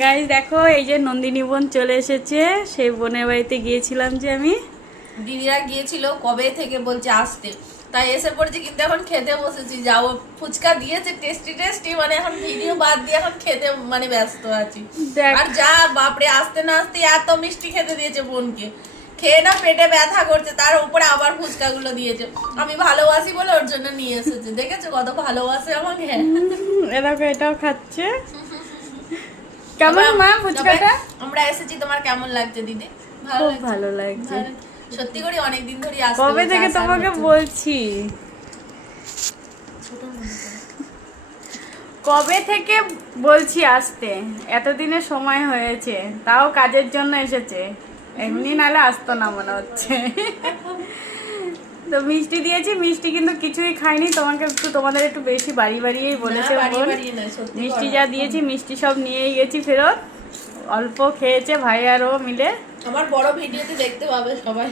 Guys দেখো এই যে নন্দিনী বোন চলে এসেছে, সেই বোনের বাড়িতে গিয়েছিলাম যে আমি। দিদিরা গিয়েছিল কবে থেকে বলছে আসতে, তাই এসে পড়েছি, কিন্তু এখন খেতে বসেছি। যাও ফুচকা দিয়েছে টেস্টি টেস্টি, মানে এখন ভিডিও বাদ দিয়ে এখন খেতে মানে ব্যস্ত আছি। আর যা বাপরে, আসতে না আসতে এত মিষ্টি খেতে দিয়েছে বোনকে, খেয়ে না পেটে ব্যথা করছে, তার উপরে আবার ফুচকা গুলো দিয়েছে। আমি ভালোবাসি বলে ওর জন্য নিয়ে এসেছে, দেখেছো কত ভালোবাসে আমাকে। এরকম এটাও খাচ্ছে। কেমন মা ফুচকাটা? আমরা এসেছি, তোমার কেমন লাগছে দিদি? খুব ভালো লাগছে, সত্যি করে অনেকদিন ধরে আসতে কবে থেকে তোমাকে বলছি, কবে থেকে বলছি আসতে, এতদিনের সময় হয়েছে, তাও কাজের জন্য এসেছে, এমনি নালে আসতো না মনে হচ্ছে। তো মিষ্টি দিয়েছি, মিষ্টি কিন্তু কিছুই খাইনি, তোমাদের একটু বেশি বাড়িয়েই বলেছে বোন। মিষ্টি যা দিয়েছি মিষ্টি সব নিয়েই গেছি ফেরত, অল্প খেয়েছে ভাই আর ও মিলে। আমার বড় ভিডিওতে দেখতে পাবে সবাই।